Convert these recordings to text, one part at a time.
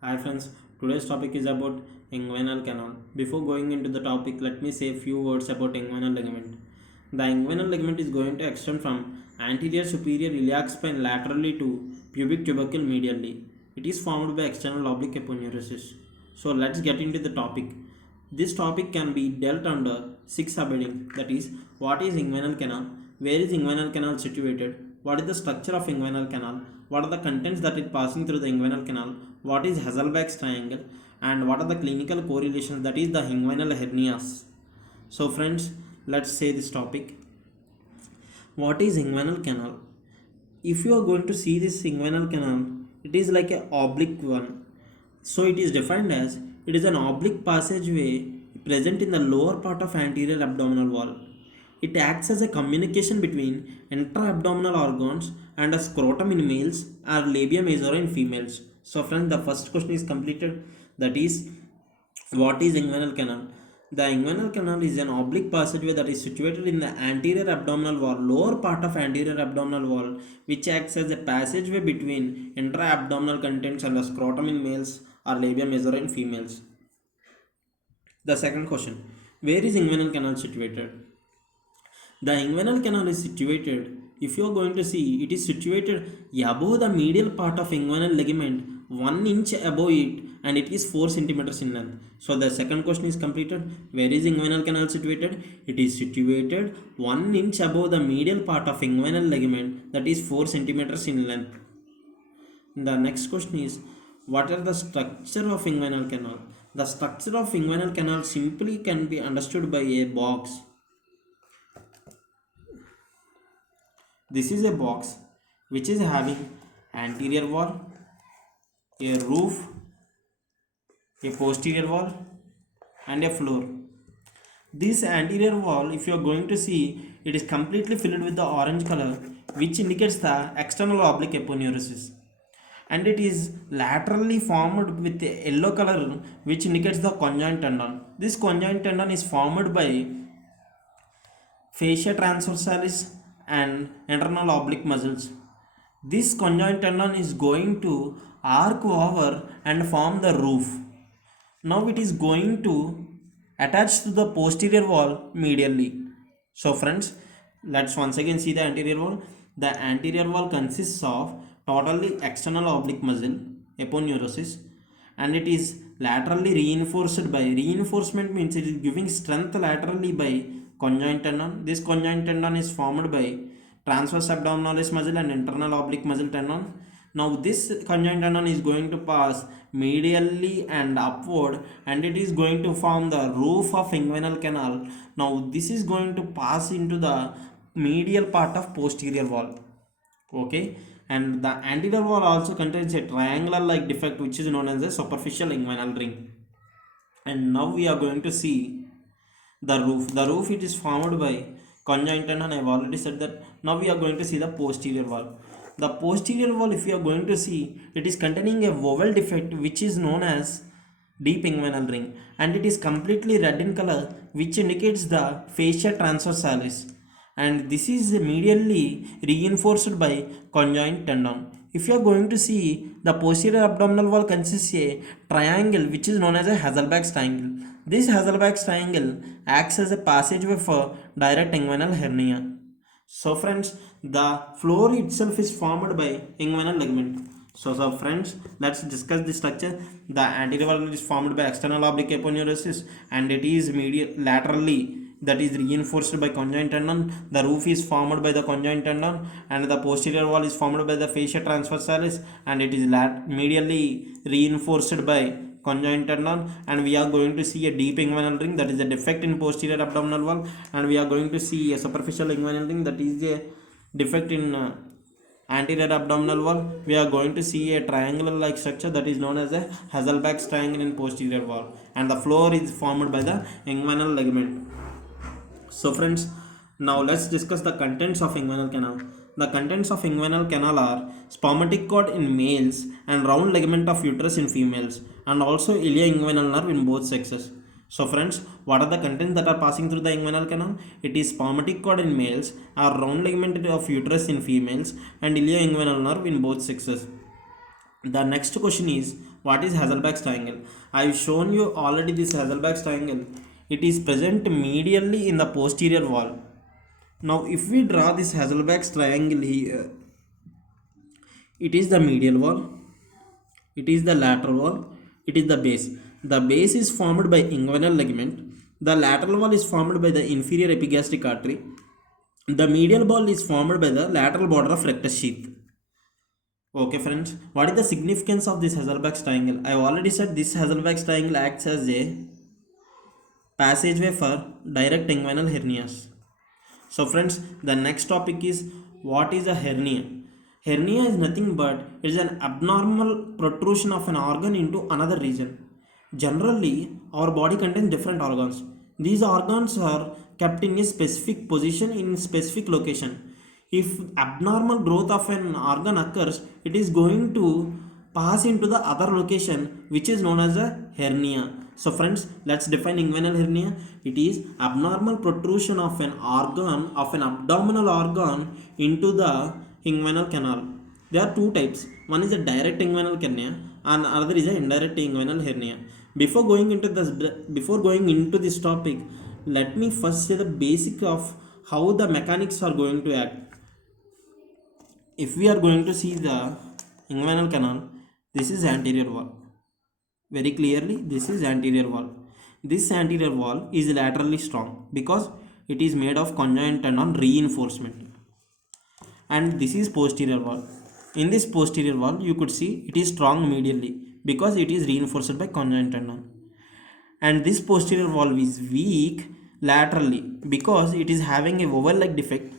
Hi friends, today's topic is about inguinal canal. Before going into the topic, let me say a few words about inguinal ligament. The inguinal ligament is going to extend from anterior superior iliac spine laterally to pubic tubercle medially. It is formed by external oblique aponeurosis. So let's get into the topic. This topic can be dealt under six subheading, that is, what is inguinal canal, where is inguinal canal situated, what is the structure of inguinal canal, what are the contents that is passing through the inguinal canal, what is Hasselbalch's triangle, and what are the clinical correlations, that is the inguinal hernias. So friends, let's say this topic. What is inguinal canal? If you are going to see this inguinal canal, it is like a oblique one. So it is defined as it is an oblique passageway present in the lower part of anterior abdominal wall. It acts as a communication between intra-abdominal organs and a scrotum in males or labia majora in females. So friends, the first question is completed. That is, what is inguinal canal? The inguinal canal is an oblique passageway that is situated in the anterior abdominal wall, lower part of anterior abdominal wall, which acts as a passageway between intra-abdominal contents and the scrotum in males or labia majora in females. The second question, where is inguinal canal situated? The inguinal canal is situated, if you are going to see, it is situated above the medial part of inguinal ligament, 1 inch above it, and it is 4 centimeters in length. So the second question is completed. Where is inguinal canal situated? It is situated 1 inch above the medial part of inguinal ligament, that is 4 centimeters in length. The next question is, what are the structure of inguinal canal? The structure of inguinal canal simply can be understood by a box. This is a box which is having anterior wall, a roof, a posterior wall, and a floor. This anterior wall, if you are going to see, it is completely filled with the orange color, which indicates the external oblique aponeurosis. And it is laterally formed with a yellow color, which indicates the conjoint tendon. This conjoint tendon is formed by fascia transversalis and internal oblique muscles. This conjoint tendon is going to arc over and form the roof. Now it is going to attach to the posterior wall medially. So friends, let's once again see the anterior wall. The anterior wall consists of totally external oblique muscle, aponeurosis, and it is laterally reinforced by, reinforcement means it is giving strength laterally by conjoint tendon. This conjoint tendon is formed by transverse abdominalis muscle and internal oblique muscle tendon. Now this conjoint tendon is going to pass medially and upward, and it is going to form the roof of inguinal canal. Now this is going to pass into the medial part of posterior wall. Okay, and the anterior wall also contains a triangular like defect which is known as a superficial inguinal ring. And now we are going to see the roof it is formed by conjoint tendon. I have already said that. Now we are going to see the posterior wall. The posterior wall, if you are going to see, it is containing a vowel defect which is known as deep inguinal ring, and it is completely red in color, which indicates the fascia transversalis, and this is medially reinforced by conjoint tendon. If you are going to see, the posterior abdominal wall consists a triangle which is known as a Hasselbalch's triangle. This Hasselbalch's triangle acts as a passageway for direct inguinal hernia. So friends, the floor itself is formed by inguinal ligament. So friends, let's discuss the structure. The anterior wall is formed by external oblique aponeurosis, and it is medial laterally, that is reinforced by conjoint tendon. The roof is formed by the conjoint tendon, and the posterior wall is formed by the fascia transversalis, and it is medially reinforced by conjoint tendon. And we are going to see a deep inguinal ring, that is a defect in posterior abdominal wall, and we are going to see a superficial inguinal ring, that is a defect in anterior abdominal wall. We are going to see a triangular like structure that is known as a Hasselbalch's triangle in posterior wall, and the floor is formed by the inguinal ligament. So friends, now let's discuss the contents of inguinal canal. The contents of inguinal canal are spermatic cord in males and round ligament of uterus in females, and also ilioinguinal nerve in both sexes. So friends, what are the contents that are passing through the inguinal canal? It is spermatic cord in males, or round ligament of uterus in females, and ilioinguinal nerve in both sexes. The next question is, What is Hasselbalch's triangle? I've shown you already this Hasselbalch's triangle. It is present medially in the posterior wall. Now if we draw this Hasselbalch's triangle here, it is the medial wall, it is the lateral wall, it is the base. The base is formed by inguinal ligament, the lateral wall is formed by the inferior epigastric artery, the medial wall is formed by the lateral border of rectus sheath. Okay friends, what is the significance of this Hasselbalch's triangle? I have already said this Hasselbalch's triangle acts as a passageway for direct inguinal hernias. So friends, the next topic is what is a hernia. Hernia is nothing but it is an abnormal protrusion of an organ into another region. Generally, our body contains different organs. These organs are kept in a specific position in specific location. If abnormal growth of an organ occurs, it is going to pass into the other location, which is known as a hernia. So friends, let's define inguinal hernia. It is abnormal protrusion of an organ, of an abdominal organ into the inguinal canal. There are two types. One is a direct inguinal hernia and another is a indirect inguinal hernia. Before going into this topic, let me first say the basic of how the mechanics are going to act. If we are going to see the inguinal canal, this is anterior wall. Very clearly, this is anterior wall. This anterior wall is laterally strong because it is made of conjoint tendon reinforcement. And this is posterior wall. In this posterior wall, you could see it is strong medially because it is reinforced by conjoint tendon. And this posterior wall is weak laterally because it is having a oval-like defect,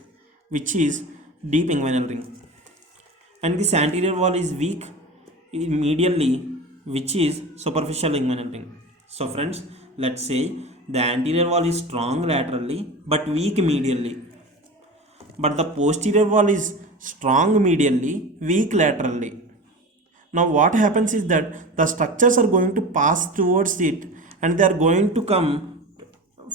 which is deep inguinal ring. And this anterior wall is weak medially, which is superficial inguinal ring. So friends, let's say the anterior wall is strong laterally but weak medially, but the posterior wall is strong medially, weak laterally. Now what happens is that the structures are going to pass towards it and they are going to come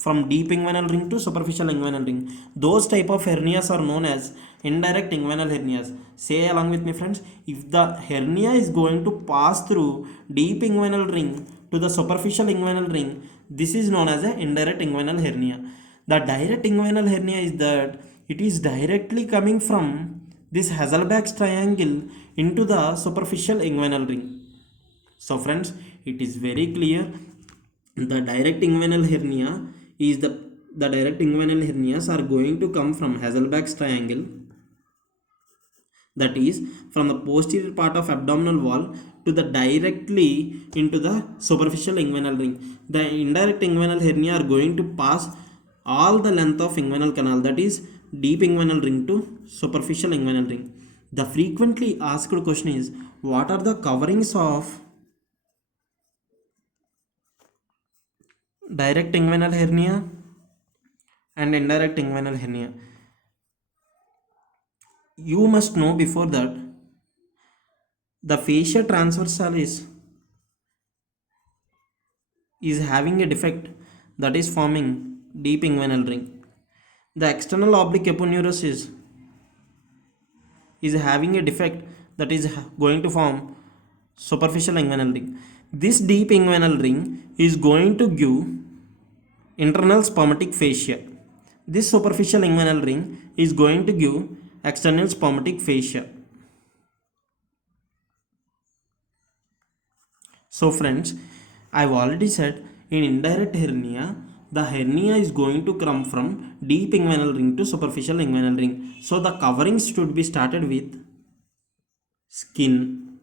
from deep inguinal ring to superficial inguinal ring. Those type of hernias are known as indirect inguinal hernias. Say along with me friends, if the hernia is going to pass through deep inguinal ring to the superficial inguinal ring, this is known as an indirect inguinal hernia. The direct inguinal hernia is that it is directly coming from this Hasselbalch's triangle into the superficial inguinal ring. So friends, it is very clear, the direct inguinal hernia is the direct inguinal hernias are going to come from Hasselbalch's triangle, that is from the posterior part of abdominal wall to the directly into the superficial inguinal ring. The indirect inguinal hernia are going to pass all the length of inguinal canal, that is deep inguinal ring to superficial inguinal ring. The frequently asked question is, what are the coverings of direct inguinal hernia and indirect inguinal hernia? You must know before that the fascia transversalis is having a defect, that is forming deep inguinal ring. The external oblique aponeurosis is having a defect, that is going to form superficial inguinal ring. This deep inguinal ring is going to give internal spermatic fascia. This superficial inguinal ring is going to give external spermatic fascia. So friends, I've already said in indirect hernia, the hernia is going to come from deep inguinal ring to superficial inguinal ring. So the coverings should be started with skin.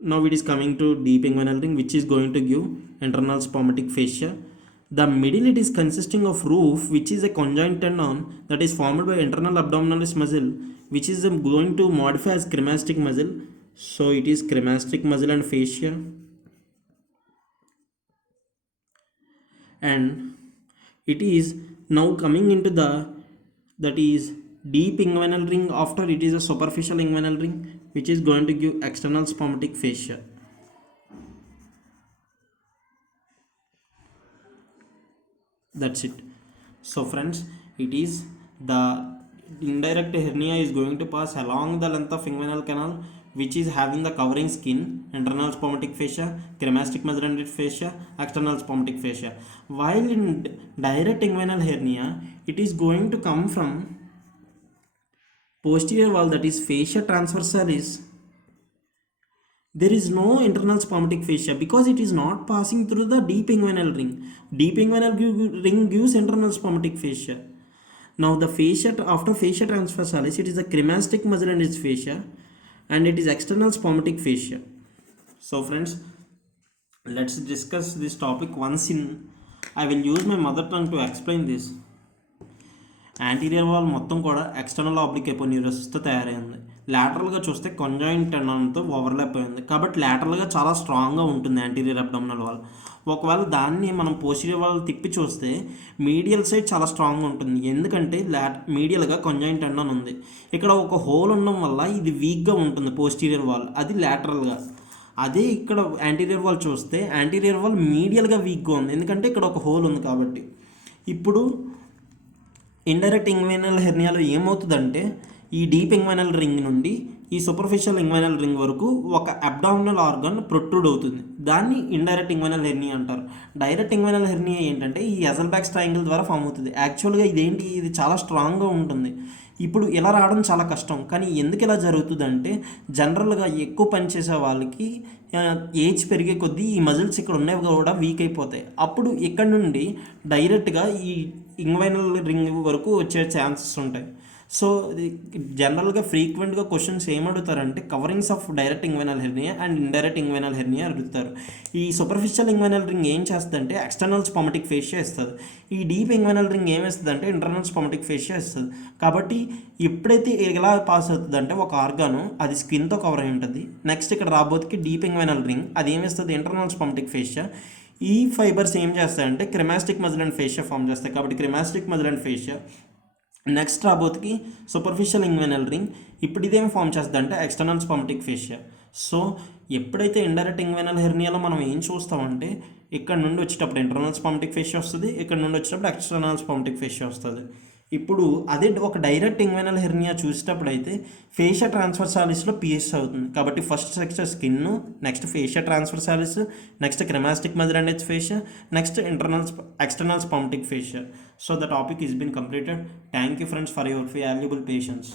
Now it is coming to deep inguinal ring, which is going to give internal spermatic fascia. The middle, it is consisting of roof, which is a conjoint tendon that is formed by internal abdominalis muscle, which is going to modify as cremastic muscle. So it is cremastic muscle and fascia. And it is now coming into the, that is deep inguinal ring. After it is a superficial inguinal ring, which is going to give external spermatic fascia. That's it. So friends, it is the indirect hernia is going to pass along the length of inguinal canal, which is having the covering skin, internal spermatic fascia, cremastic mesodentate fascia, external spermatic fascia. While in direct inguinal hernia, it is going to come from posterior wall, that is fascia transversalis. There is no internal spermatic fascia because it is not passing through the deep inguinal ring. Deep inguinal ring gives internal spermatic fascia. Now the fascia, after fascia transversalis, it is the cremastic mesodentate fascia and it is external spermatic fascia. So friends, let's discuss this topic once in. I will use my mother tongue to explain this. Anterior wall మొత్తం కూడా external oblique ఎపోన్యూరస్తో తయారైంది. లాటరల్గా చూస్తే conjoint టెండాన్తో overlap అయింది. కాబట్టి లాటరల్గా చాలా స్ట్రాంగ్గా ఉంటుంది anterior abdominal wall. ఒకవేళ దాన్ని మనం పోస్టీరియర్ వాల్ తిప్పి చూస్తే మీడియల్ సైడ్ చాలా స్ట్రాంగ్గా ఉంటుంది. ఎందుకంటే మీడియల్గా కంజాయింట్ టెండాన్ ఉంది. ఇక్కడ ఒక హోల్ ఉండడం వల్ల ఇది వీక్గా ఉంటుంది పోస్టీరియర్ వాల్, అది లాటరల్గా. అదే ఇక్కడ యాంటీరియర్ వాల్ చూస్తే యాంటీరియర్ వాల్ మీడియల్గా వీక్గా ఉంది, ఎందుకంటే ఇక్కడ ఒక హోల్ ఉంది కాబట్టి. ఇప్పుడు ఇండైరెక్ట్ ఇంగ్వైనల్ హెర్నియాలో ఏమవుతుందంటే ఈ డీప్ ఇంగ్వైనల్ రింగ్ నుండి ఈ సూపర్ఫిషియల్ ఇంగ్వైనల్ రింగ్ వరకు ఒక అబ్డామినల్ ఆర్గన్ ప్రొట్రూడ్ అవుతుంది. దాన్ని ఇండైరెక్ట్ ఇంగ్వైనల్ హెర్నియా అంటారు. డైరెక్ట్ ఇంగ్వైనల్ హెర్నియా ఏంటంటే ఈ ఎజల్బ్యాక్ ట్రయాంగిల్ ద్వారా ఫామ్ అవుతుంది. యాక్చువల్గా ఇదేంటి, ఇది చాలా స్ట్రాంగ్గా ఉంటుంది. ఇప్పుడు ఇలా రావడం చాలా కష్టం. కానీ ఎందుకు ఇలా జరుగుతుందంటే జనరల్గా ఎక్కువ పనిచేసే వాళ్ళకి ఏజ్ పెరిగే కొద్దీ ఈ మజిల్స్ ఇక్కడ ఉన్నవి కూడా వీక్ అయిపోతాయి. అప్పుడు ఇక్కడ నుండి డైరెక్ట్గా ఈ ఇంగ్వైనల్ రింగ్ వరకు వచ్చే ఛాన్సెస్ ఉంటాయి. సో జనరల్గా ఫ్రీక్వెంట్గా క్వశ్చన్స్ ఏమడుగుతారంటే coverings of direct inguinal hernia and indirect inguinal hernia అడుగుతారు. ఈ సూపర్ఫిషియల్ ఇంగ్వైనల్ రింగ్ ఏం చేస్తుందంటే ఎక్స్టర్నల్ స్పర్మాటిక్ ఫేషియా ఇస్తుంది. ఈ డీప్ ఇంగ్వైనల్ రింగ్ ఏం ఇస్తుంది అంటే ఇంటర్నల్ స్పర్మాటిక్ ఫేషియా ఇస్తుంది. కాబట్టి ఎప్పుడైతే ఎలా పాస్ అవుతుందంటే ఒక ఆర్గాను అది స్కిన్తో కవర్ అయి ఉంటుంది. నెక్స్ట్ ఇక్కడ రాబోతుకి డీప్ ఇంగ్వైనల్ రింగ్ అది ఏమిస్తుంది, ఇంటర్నల్ స్పర్మాటిక్ ఫేషియా. ఈ ఫైబర్స్ ఏం చేస్తాయంటే క్రెమాస్టిక్ మజిల్ ఫేషియా ఫామ్ చేస్తాయి. కాబట్టి క్రెమాస్టిక్ మజిల్ ఫేషియా. నెక్స్ట్ రాబోతుకి సూపర్ఫిషియల్ ఇంగ్వైనల్ రింగ్. ఇప్పుడు ఇదేం ఫామ్ చేస్తుంది అంటే ఎక్స్టర్నల్ స్పర్మాటిక్ ఫేషియా. సో ఎప్పుడైతే ఇండైరెక్ట్ ఇంగ్వైనల్ హెర్నియాలో మనం ఏం చూస్తామంటే ఇక్కడ నుండి వచ్చేటప్పుడు ఇంటర్నల్ స్పర్మాటిక్ ఫేషియా వస్తుంది, ఇక్కడ నుండి వచ్చేటప్పుడు ఎక్స్టర్నల్ స్పర్మాటిక్ ఫేషియా వస్తుంది. ఇప్పుడు అదే ఒక డైరెక్ట్ ఇంగ్వైనల్ హెర్నియా చూసేటప్పుడు అయితే ఫేషియా ట్రాన్స్వర్సాలిస్లో పిఎస్ అవుతుంది. కాబట్టి first section skin, next fascia transversalis, next cremasteric మెసోడెంటేట్ fascia, next external spermatic fascia. So the topic is been completed. Thank you friends for your valuable patience.